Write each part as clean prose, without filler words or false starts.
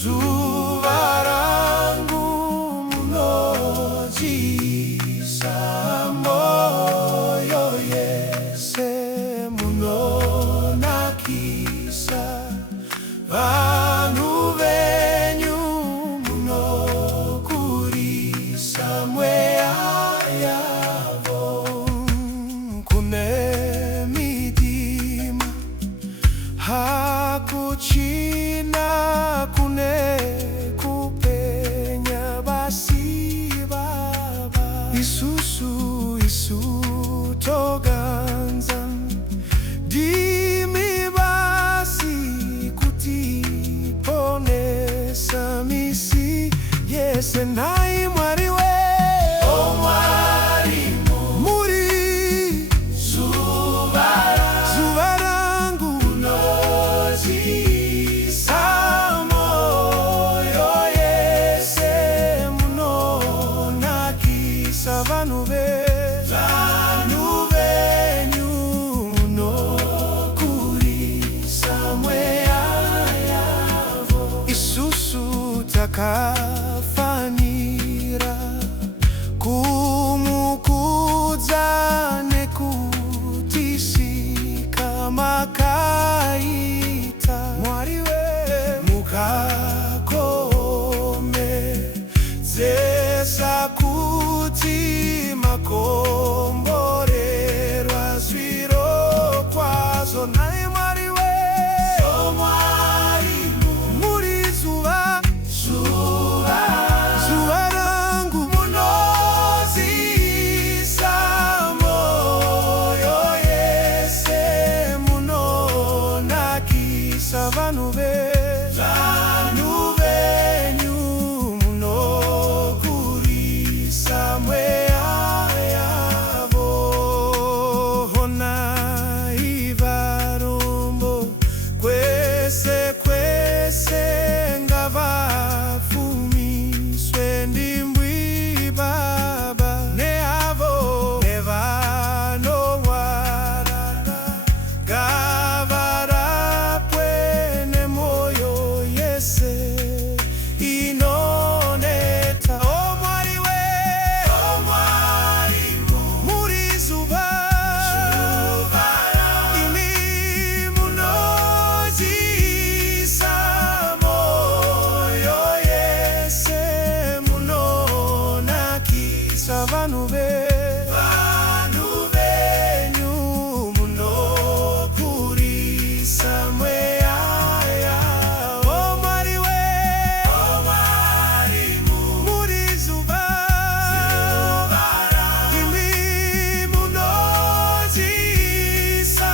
zuva rangu munozisa moyo yese munonakisa vanhu venyu munokurisa mweya yavo kune midima hakuchina kune kupenya basi baba isusu toganza dimi basi kutiponesa misi yese nai mwari we muri zuva rangu munozisa moyo yese munonakisa vanhu venyu munokurisa mweya yavo isusu takafanira kumukudza nekutisika makaita mwari we mukakomedzesa kuti makomborerwa zviro kwazvo nai mwari we muri zuva rangu munozisa moyo yese munonakisa vanhu venyu munokurisa mweya yavo honai varombo kwese ngavafumiswe ndimbwi baba neavo nevanorwara ngavarapwe nemoyo yese inoneta o mwari we muri zuva imi munozisa moyo yese munonakisa vanhu venyu munokurisa mweya yavo mwari we muri zuva imi munozisa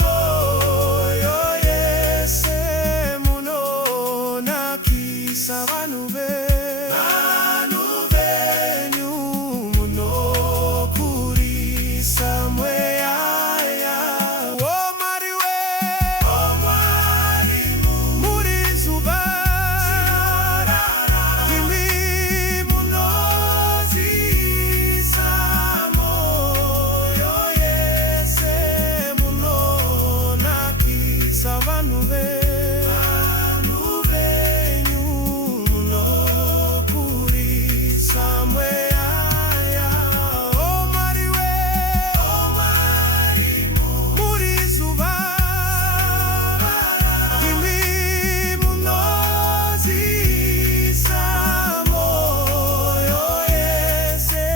moyo yese munonakisa vanhu venyu munokurisa mweya yavo mwari we muri zuva imi munozisa moyo yese munonakisa vanhu venyu munokurisa mweya yavo mwari we muri zuva imi munozisa moyo yese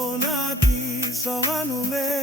munonakisa vanhu venyu